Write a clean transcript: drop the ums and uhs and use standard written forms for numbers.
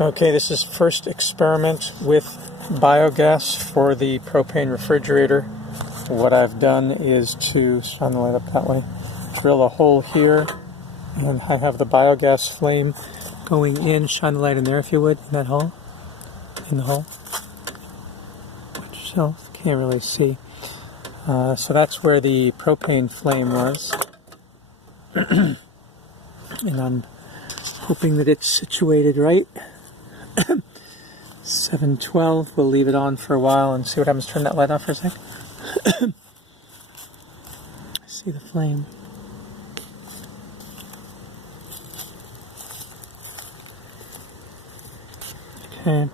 Okay, this is first experiment with biogas for the propane refrigerator. What I've done is to shine the light up that way, drill a hole here, and I have the biogas flame going in. Shine the light in there if you would, in that hole, in the hole. Watch yourself, can't really see. So that's where the propane flame was. And I'm hoping that it's situated right. 7:12. We'll leave it on for a while and see what happens. Turn that light off for a sec. See the flame. Okay.